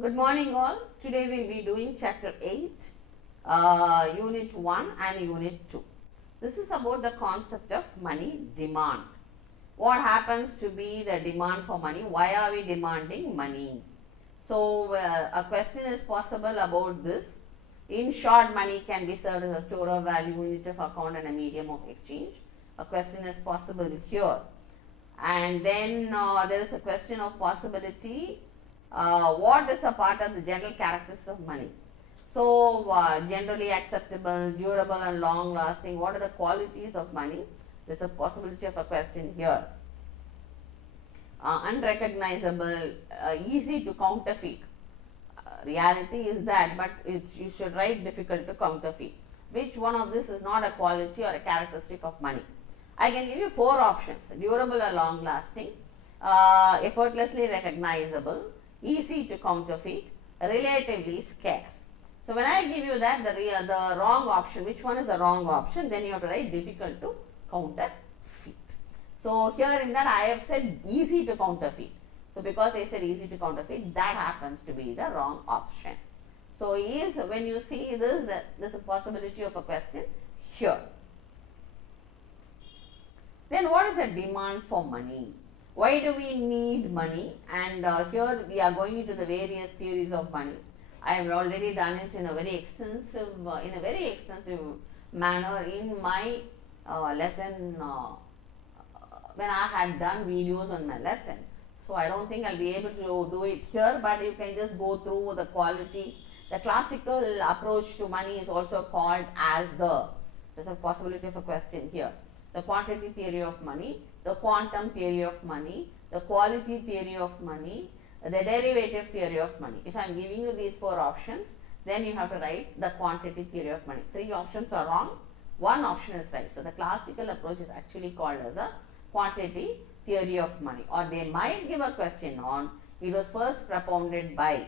Good morning all. Today we will be doing chapter 8, unit 1 and unit 2. This is about the concept of money demand. What happens to be the demand for money? Why are we demanding money? So, a question is possible about this. In short, money can be served as a store of value, unit of account and a medium of exchange. A question is possible here. And then there is a question of possibility. What is a part of the general characteristics of money? So, generally acceptable, durable and long lasting, what are the qualities of money? There is a possibility of a question here. Unrecognizable, easy to counterfeit. Reality is that, but you should write difficult to counterfeit. Which one of this is not a quality or a characteristic of money? I can give you 4 options: durable or long lasting, effortlessly recognizable, easy to counterfeit, relatively scarce. So, when I give you that the wrong option, which one is the wrong option, then you have to write difficult to counterfeit. So, here in that I have said easy to counterfeit. So, because I said easy to counterfeit, that happens to be the wrong option. So, when you see this, there is a possibility of a question here. Then what is the demand for money? Why do we need money? And here we are going into the various theories of money. I have already done it in a very extensive manner in my lesson when I had done videos on my lesson. So, I don't think I will be able to do it here, but you can just go through the quality. The classical approach to money is also called as there is a possibility of a question here. The quantity theory of money, the quantum theory of money, the quality theory of money, the derivative theory of money. If I am giving you these 4 options, then you have to write the quantity theory of money. 3 options are wrong, 1 option is right. So, the classical approach is actually called as a quantity theory of money, or they might give a question on it was first propounded by.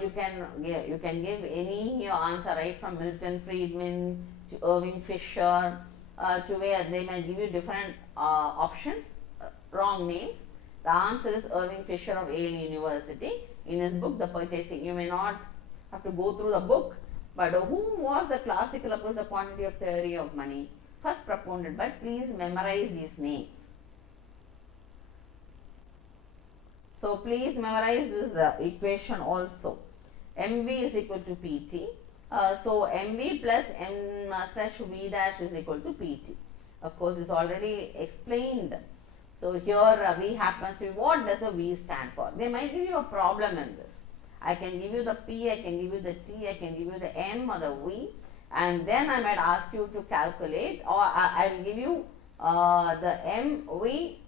You can give any answer right from Milton Friedman to Irving Fisher. To where they may give you different options, wrong names. The answer is Irving Fisher of Yale University in his book The Purchasing. You may not have to go through the book, but whom was the classical approach, the quantity of theory of money, first propounded by? Please memorize these names. So, please memorize this equation also. MV is equal to PT. So, MV plus M slash V dash is equal to PT. Of course, it is already explained. So, here V happens to be, what does a V stand for? They might give you a problem in this. I can give you the P, I can give you the T, I can give you the M or the V, and then I might ask you to calculate, or I will give you the M, V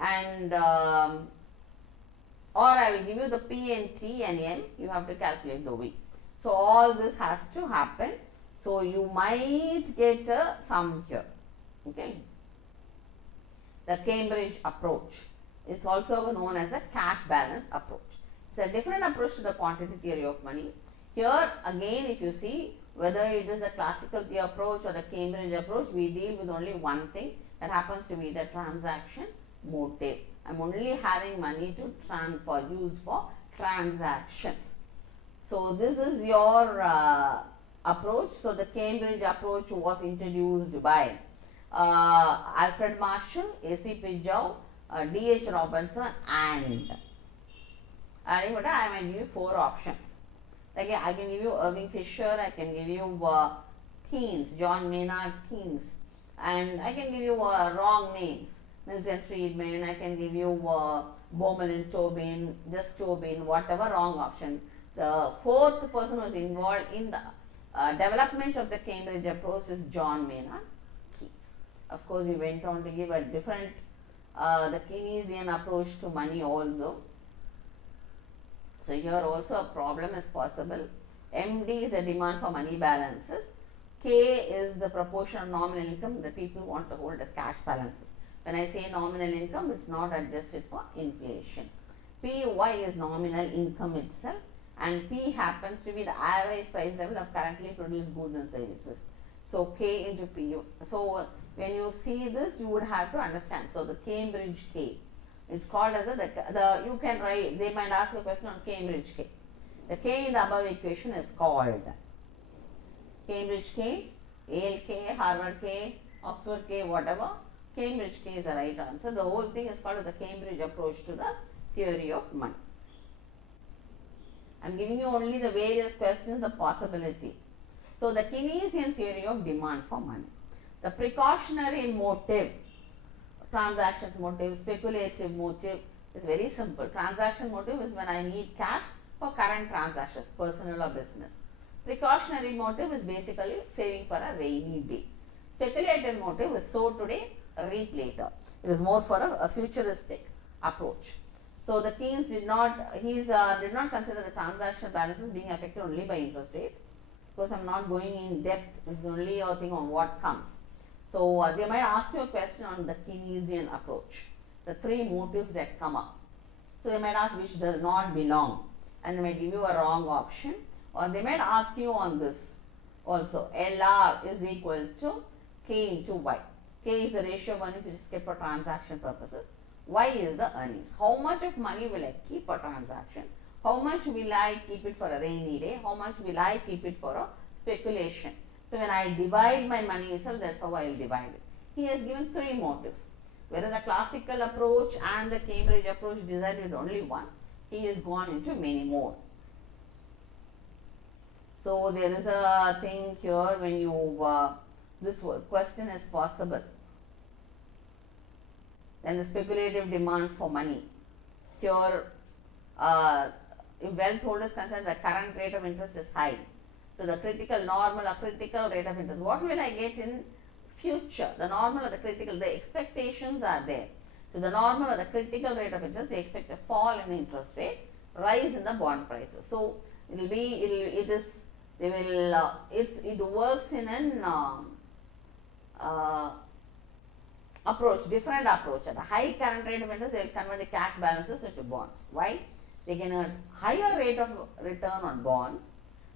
and or I will give you the P and T and M, you have to calculate the V. So, all this has to happen. So, you might get a sum here. Okay. The Cambridge approach is also known as a cash balance approach. It is a different approach to the quantity theory of money. Here again, if you see whether it is the classical theory approach or the Cambridge approach, we deal with only one thing, that happens to be the transaction motive. I am only having money to used for transactions. So, this is your approach. So, the Cambridge approach was introduced by Alfred Marshall, A.C. Pijau, D.H. Robertson and I might give you 4 options. Like I can give you Irving Fisher, I can give you Keynes, John Maynard Keynes, and I can give you wrong names, Milton Friedman, I can give you Bowman and Tobin, just Tobin, whatever wrong option. The 4th person who was involved in the development of the Cambridge approach is John Maynard Keynes. Of course, he went on to give a different, the Keynesian approach to money also. So, here also a problem is possible. MD is the demand for money balances. K is the proportion of nominal income that people want to hold as cash balances. When I say nominal income, it is not adjusted for inflation. PY is nominal income itself, and P happens to be the average price level of currently produced goods and services. So, K into P. So, when you see this, you would have to understand. So, the Cambridge K. is called as you can write, they might ask a question on Cambridge K. The K in the above equation is called Cambridge K, Yale K, Harvard K, Oxford K, whatever. Cambridge K is the right answer. The whole thing is called the Cambridge approach to the theory of money. I am giving you only the various questions, the possibility. So, the Keynesian theory of demand for money. The precautionary motive, transactions motive, speculative motive is very simple. Transaction motive is when I need cash for current transactions, personal or business. Precautionary motive is basically saving for a rainy day. Speculative motive is sow today, reap later. It is more for a futuristic approach. So, the Keynes did not consider the transaction balances being affected only by interest rates. Because I am not going in depth, this is only a thing on what comes. So, they might ask you a question on the Keynesian approach, the three motives that come up. So, they might ask which does not belong, and they might give you a wrong option, or they might ask you on this also, LR is equal to K into Y. K is the ratio of earnings which is kept for transaction purposes. Y is the earnings. How much of money will I keep for transaction? How much will I keep it for a rainy day? How much will I keep it for a speculation? So, when I divide my money itself, that is how I will divide it. He has given three motives. Whereas the classical approach and the Cambridge approach decided with only one, he has gone into many more. So, there is a thing here when you, this question is possible. Then the speculative demand for money. Here, if wealth holders consider the current rate of interest is high to the critical normal or critical rate of interest, what will I get in future? The normal or the critical, the expectations are there. To the normal or the critical rate of interest, they expect a fall in the interest rate, rise in the bond prices. So, it works in an different approach. At a high current rate of interest, they will convert the cash balances into bonds. Why? They can earn higher rate of return on bonds.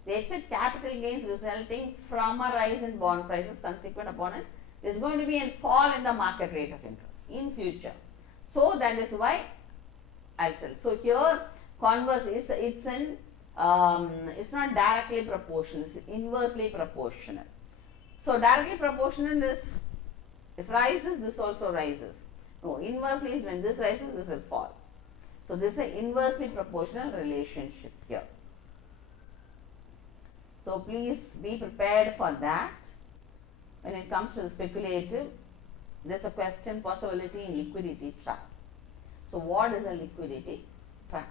They expect capital gains resulting from a rise in bond prices consequent upon it. There is going to be a fall in the market rate of interest in future. So, that is why I will sell. So, here converse is it's not directly proportional, it's inversely proportional. So, directly proportional is if rises, this also rises. No, inversely is when this rises, this will fall. So, this is an inversely proportional relationship here. So, please be prepared for that. When it comes to the speculative, there is a question possibility in liquidity trap. So, what is a liquidity trap?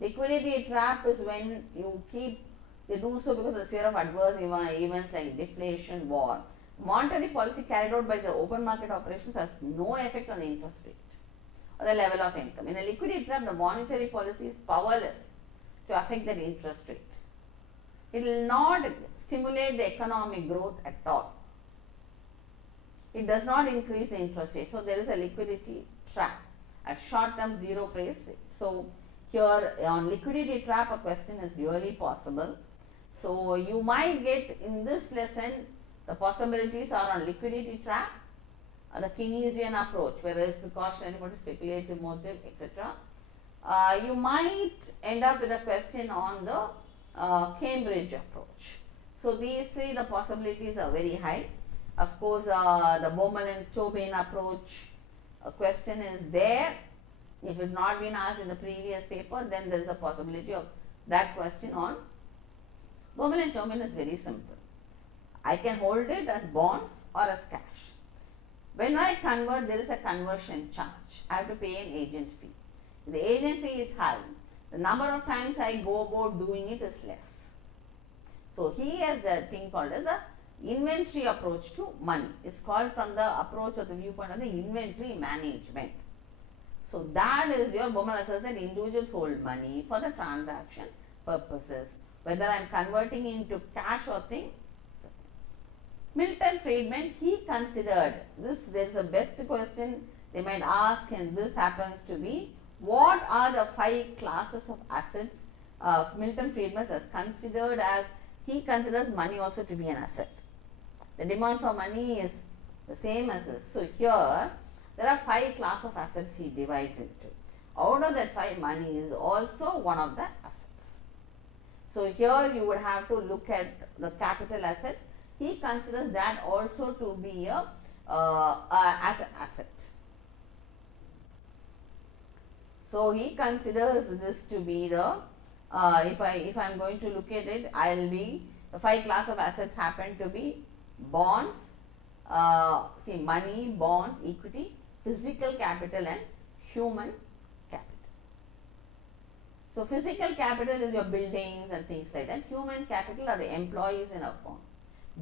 Liquidity trap is when they do so because of the fear of adverse events like deflation, war. Monetary policy carried out by the open market operations has no effect on the interest rate or the level of income. In a liquidity trap, the monetary policy is powerless to affect the interest rate. It will not stimulate the economic growth at all. It does not increase the interest rate. So, there is a liquidity trap at short term zero price rate. So, here on liquidity trap a question is really possible. So, you might get in this lesson the possibilities are on liquidity trap, the Keynesian approach, whether it is precautionary motive, speculative motive, etc. You might end up with a question on the Cambridge approach. So, these three, the possibilities are very high. Of course, the Baumol and Tobin approach question is there. If it has not been asked in the previous paper, then there is a possibility of that question on Baumol and Tobin is very simple. I can hold it as bonds or as cash. When I convert, there is a conversion charge. I have to pay an agent fee. If the agent fee is high, the number of times I go about doing it is less. So, he has a thing called as the inventory approach to money. It's called from the approach of the viewpoint of the inventory management. So, that is your Baumol asserts that individuals hold money for the transaction purposes, whether I am converting into cash or thing. Milton Friedman, he considered this, there is a best question they might ask, and this happens to be, what are the 5 classes of assets Milton Friedman has considered as, he considers money also to be an asset. The demand for money is the same as this. So, here There are 5 class of assets he divides into. Out of that 5, money is also one of the assets. So here you would have to look at the capital assets. He considers that also to be as an asset. So he considers this to be the if I am going to look at it, I will be the 5 class of assets happen to be bonds, see money, bonds, equity, physical capital and human capital. So physical capital is your buildings and things like that. Human capital are the employees in a firm.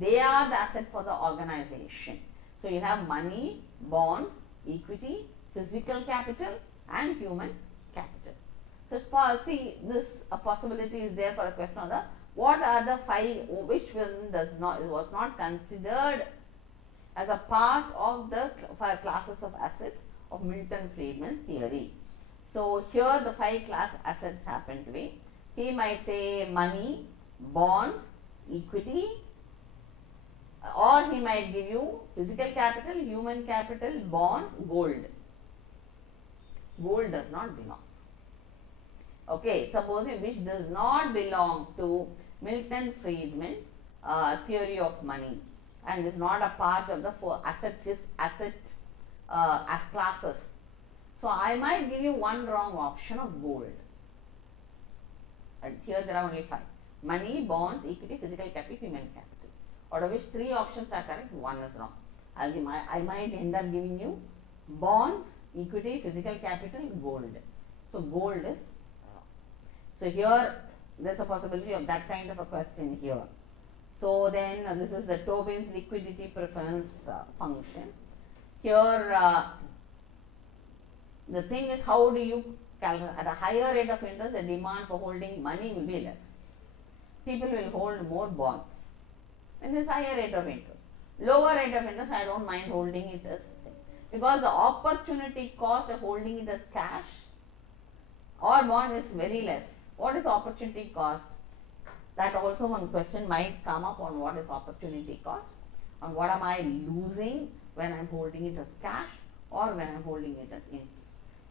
They are the asset for the organization. So you have money, bonds, equity, physical capital and human capital. So see, this possibility is there for a question on the what are the 5 which one was not considered as a part of the 5 classes of assets of Milton Friedman theory. So here the 5 class assets happen to be, he might say money, bonds, equity, or he might give you physical capital, human capital, bonds, gold. Gold does not belong. Okay, supposing which does not belong to Milton Friedman's theory of money and is not a part of the asset as classes. So I might give you one wrong option of gold. And here there are only 5: money, bonds, equity, physical capital, human capital. Out of which 3 options are correct, 1 is wrong. I might end up giving you bonds, equity, physical capital, gold. So gold is wrong. So here there is a possibility of that kind of a question here. So then this is the Tobin's liquidity preference function. Here the thing is, how do you calculate? At a higher rate of interest, the demand for holding money will be less. People will hold more bonds. And this higher rate of interest. Lower rate of interest, I don't mind holding it as, because the opportunity cost of holding it as cash or bond is very less. What is opportunity cost? That also one question might come up on what is opportunity cost, on what am I losing when I am holding it as cash or when I am holding it as interest.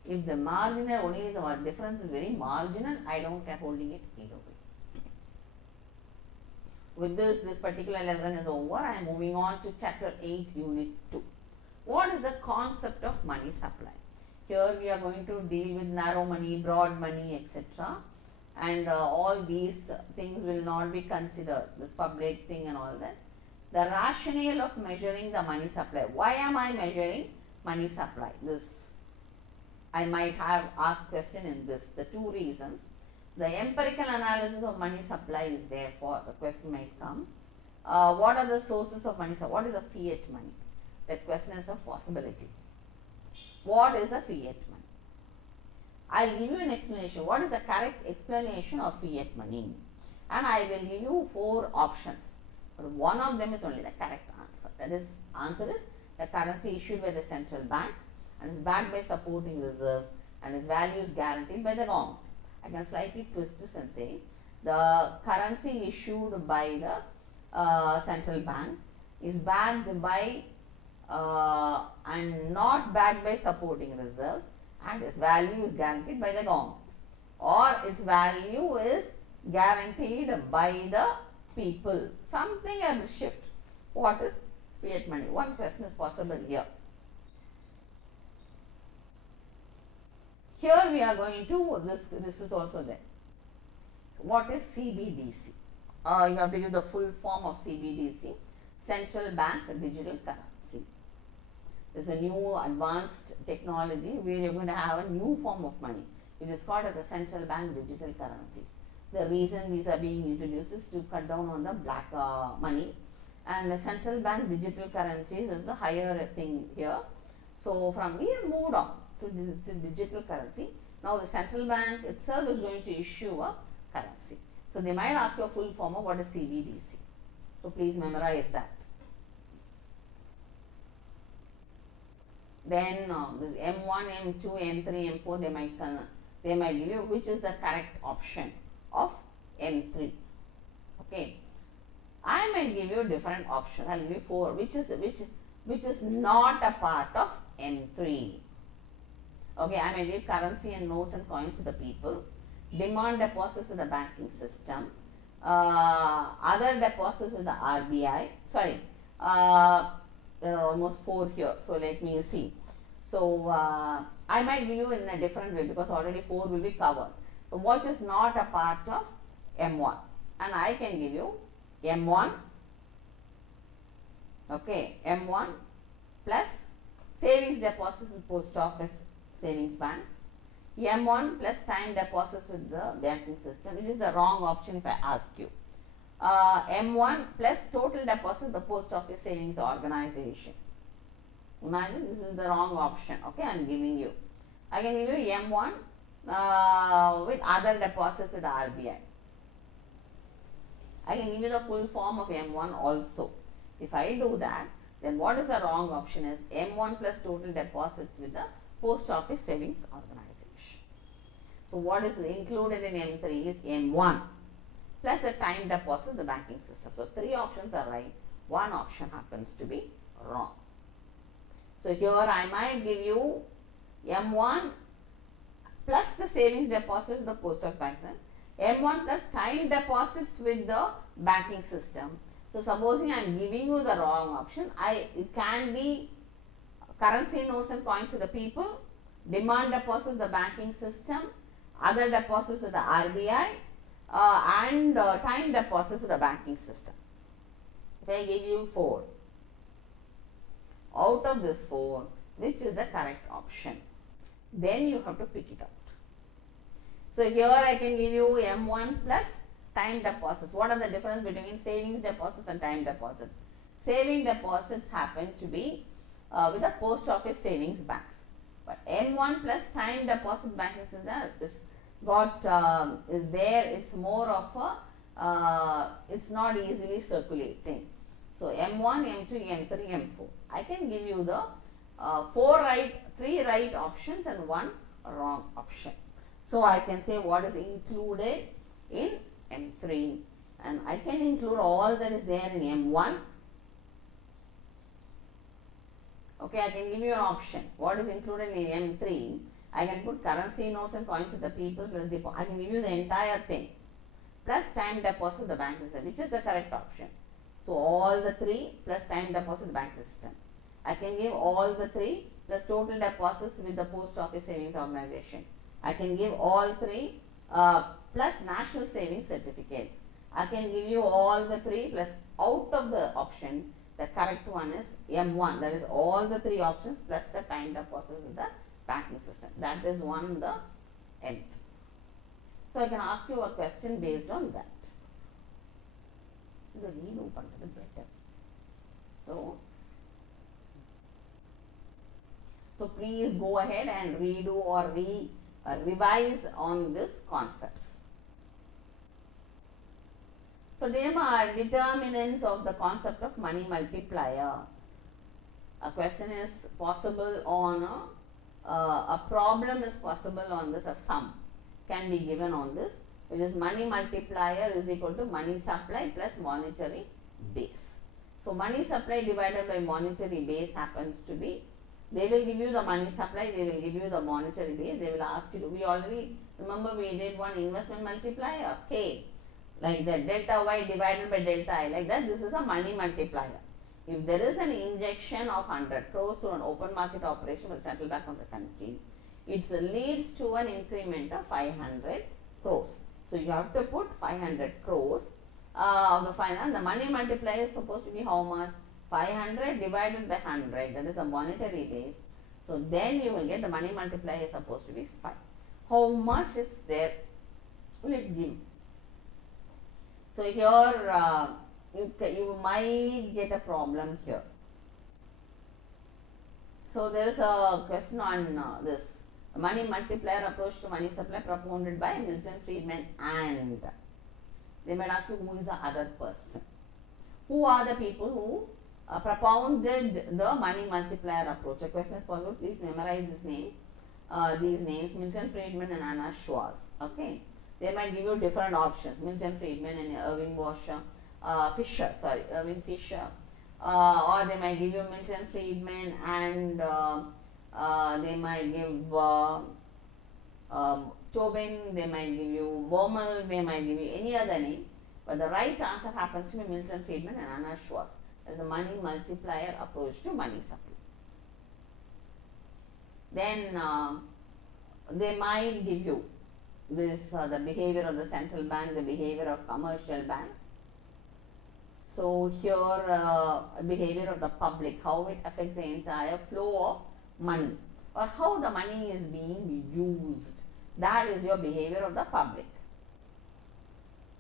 If the marginal only is the difference is very marginal, I don't care holding it either way. With this particular lesson is over. I am moving on to chapter 8, unit 2. What is the concept of money supply? Here we are going to deal with narrow money, broad money, etc. And all these things will not be considered, this public thing and all that. The rationale of measuring the money supply. Why am I measuring money supply? This I might have asked question in this. The 2 reasons. The empirical analysis of money supply is therefore, the question might come. What are the sources of money supply? What is a fiat money? That question is a possibility. What is a fiat money? I will give you an explanation. What is the correct explanation of fiat money? And I will give you 4 options. But one of them is only the correct answer. That is, answer is the currency issued by the central bank and is backed by supporting reserves and its value is guaranteed by the government. I can slightly twist this and say the currency issued by the central bank is backed by and not backed by supporting reserves, and its value is guaranteed by the government, or its value is guaranteed by the people. Something I will shift. What is fiat money? One question is possible here. Here we are going to, this is also there. So what is CBDC? You have to give the full form of CBDC, Central Bank Digital Currency. This is a new advanced technology where you are going to have a new form of money, which is called as the Central Bank Digital Currencies. The reason these are being introduced is to cut down on the black money, and the Central Bank Digital Currencies is the higher thing here. So from we have moved on to digital currency. Now the central bank itself is going to issue a currency. So they might ask you a full form of what is CBDC. So please memorize that. Then this M1, M2, M3, M4 they might give you which is the correct option of M3. Okay. I might give you different option. I will give you 4 which is not a part of M3. Okay, I may give currency and notes and coins to the people, demand deposits to the banking system, other deposits with the RBI. Sorry, there are almost 4 here. So let me see. So I might give you in a different way because already 4 will be covered. So what is not a part of M1? And I can give you M1, okay, M1 plus savings deposits with post office savings banks, M1 plus time deposits with the banking system, which is the wrong option if I ask you. M1 plus total deposits the post office savings organization. Imagine this is the wrong option. Okay, I am giving you. I can give you M1 with other deposits with the RBI. I can give you the full form of M1 also. If I do that, then what is the wrong option is M1 plus total deposits with the post office savings organization. So what is included in M3 is M1 plus the time deposit of the banking system. So 3 options are right, 1 option happens to be wrong. So here I might give you M1 plus the savings deposits the post office banks, M1 plus time deposits with the banking system. So supposing I am giving you the wrong option, it can be currency notes and coins to the people, demand deposits the banking system, other deposits to the RBI, and time deposits to the banking system. If I give you 4, out of this 4, which is the correct option? Then you have to pick it out. So here I can give you M1 plus time deposits. What are the difference between savings deposits and time deposits? Saving deposits happen to be with the post office savings banks. But M1 plus time deposit banking system is there. It's more of a, it's not easily circulating. So M1, M2, M3, M4. I can give you the 3 right options and 1 wrong option. So I can say what is included in M3, and I can include all that is there in M1. Okay, I can give you an option. What is included in M3? I can put currency notes and coins of the people plus deposit. I can give you the entire thing plus time deposit of the bank system, which is the correct option. So all the 3 plus time deposit bank system. I can give all the 3 plus total deposits with the post office savings organization. I can give all 3 plus national savings certificates. I can give you all the 3 plus out of the option, the correct one is M1. That is all the 3 options plus the time deposits in the banking system. That is one the nth. So I can ask you a question based on that. The redo pannadhu better. So please go ahead and redo or revise on these concepts. So determinants of the concept of money multiplier. A question is possible on a problem is possible on this, a sum can be given on this, which is money multiplier is equal to money supply plus monetary base. So money supply divided by monetary base happens to be, they will give you the money supply, they will give you the monetary base, they will ask you to, we already, remember we did one investment multiplier, K, like that, delta Y divided by delta I, like that, this is a money multiplier. If there is an injection of 100 crores to an open market operation with central bank of the country, it leads to an increment of 500 crores. So you have to put 500 crores of the finance. The money multiplier is supposed to be how much? 500 divided by 100, that is the monetary base. So then you will get the money multiplier is supposed to be 5. How much is there? Will it give? So here you might get a problem here. So there is a question on this money multiplier approach to money supply propounded by Milton Friedman, and they might ask you who is the other person. Who are the people who propounded the money multiplier approach? A question is possible. Please memorize this name. These names, Milton Friedman and Anna Schwartz. Okay, they might give you different options. Milton Friedman and Irving Fisher, or they might give you Milton Friedman and they might give Tobin, they might give you Wormel, they might give you any other name. But the right answer happens to be Milton Friedman and Anna Schwartz. That is the money multiplier approach to money supply. Then they might give you this the behavior of the central bank, the behavior of commercial banks. So here behavior of the public, how it affects the entire flow of money or how the money is being used. That is your behavior of the public.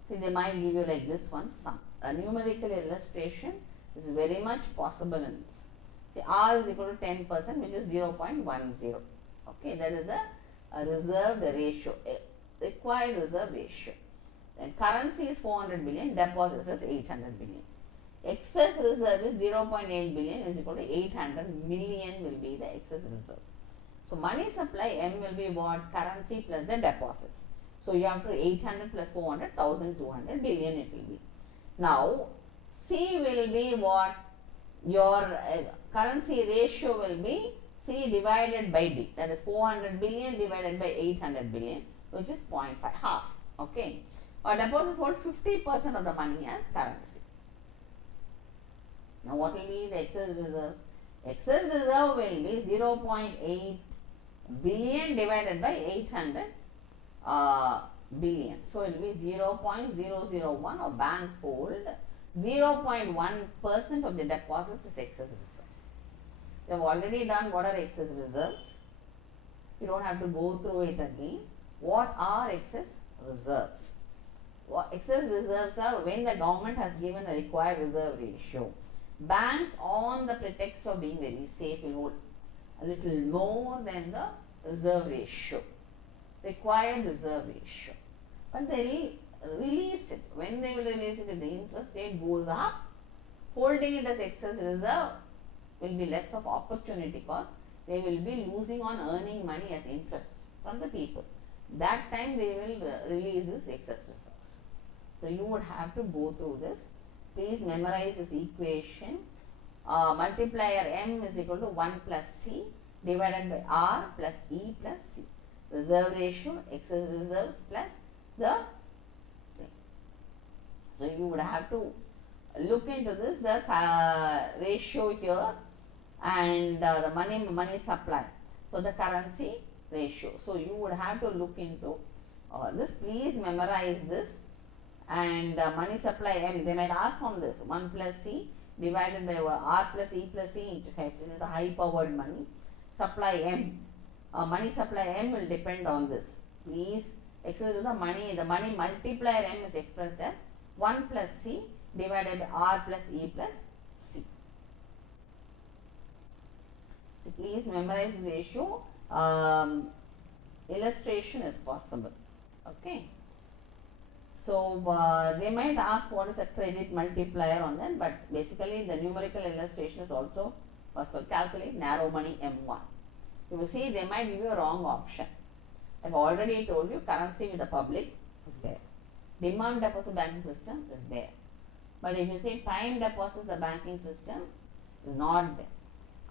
See, they might give you like this one, sum. A numerical illustration is very much possible in this. See, R is equal to 10%, which is 0.10. Okay, that is the reserved ratio, required reserve ratio. Then currency is 400 billion, deposits is 800 billion. Excess reserve is 0.8 billion is equal to 800 million will be the excess reserves. So money supply M will be what? Currency plus the deposits. So you have to 800 plus 400, 1200 billion it will be. Now C will be what? Your currency ratio will be C divided by D. That is 400 billion divided by 800 billion, which is 0.5, half. Okay. Or deposits hold 50% of the money as currency. Now what will be the excess reserve? Excess reserve will be 0.8 billion divided by 800 billion. So it will be 0.001 or banks hold 0.1% of the deposits as excess reserves. We have already done what are excess reserves. You don't have to go through it again. What are excess reserves? What excess reserves are when the government has given a required reserve ratio. Banks, on the pretext of being very safe, will hold a little more than the reserve ratio, required reserve ratio. But they will release it. When they will release it, if the interest rate goes up, holding it as excess reserve will be less of opportunity cost. They will be losing on earning money as interest from the people. That time they will release this excess reserves. So you would have to go through this. Please memorize this equation. Multiplier M is equal to 1 plus C divided by R plus E plus C. Reserve ratio, excess reserves plus the thing. So you would have to look into this, the ratio here and the money supply. So the currency ratio. So you would have to look into this. Please memorize this. And money supply M, they might ask from this 1 plus C divided by R plus E plus C into H. This is the high powered money. Supply M, money supply M will depend on this. Please, excess the money multiplier M is expressed as 1 plus C divided by R plus E plus C. So please memorize the ratio. Illustration is possible. Okay. So they might ask what is a credit multiplier on that, but basically the numerical illustration is also possible. Calculate narrow money M1. You will see they might give you a wrong option. I have already told you currency with the public is there. Demand deposit banking system is there. But if you say time deposits, the banking system is not there.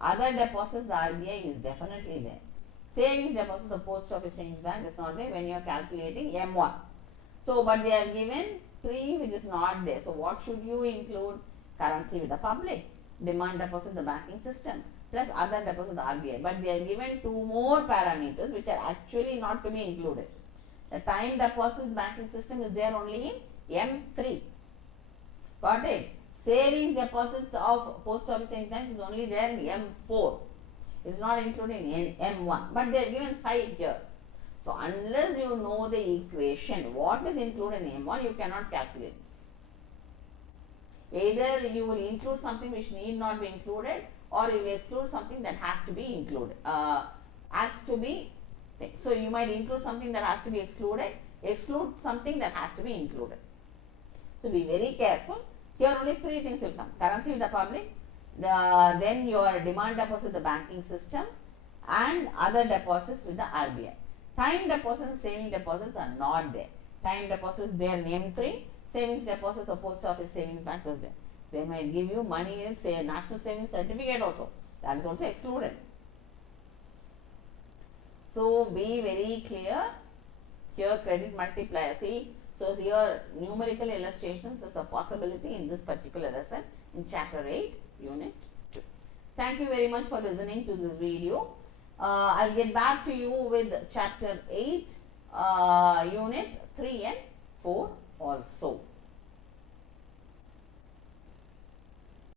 Other deposits, the RBI is definitely there. Savings deposits, the post office savings bank is not there when you are calculating M1. So, but they are given 3 which is not there. So, what should you include? Currency with the public, demand deposit, the banking system, plus other deposit, the RBI. But they are given 2 more parameters which are actually not to be included. The time deposit banking system is there only in M3. Got it? Savings deposits of post office savings bank is only there in M4. It is not included in M1. But they are given 5 here. So, unless you know the equation, what is included in M1, you cannot calculate this. Either you will include something which need not be included, or you will exclude something that has to be included. So, you might include something that has to be excluded, exclude something that has to be included. So, be very careful. Here only 3 things will come. Currency with the public, then your demand deposit, the banking system, and other deposits with the RBI. Time deposits, savings deposits are not there. Time deposits there in M3, savings deposits of post office savings bank was there. They might give you money in say national savings certificate also. That is also excluded. So be very clear. Here credit multiplier, see, so here numerical illustrations is a possibility in this particular lesson in chapter 8 unit 2. Thank you very much for listening to this video. I'll get back to you with chapter 8 unit 3 and 4 also.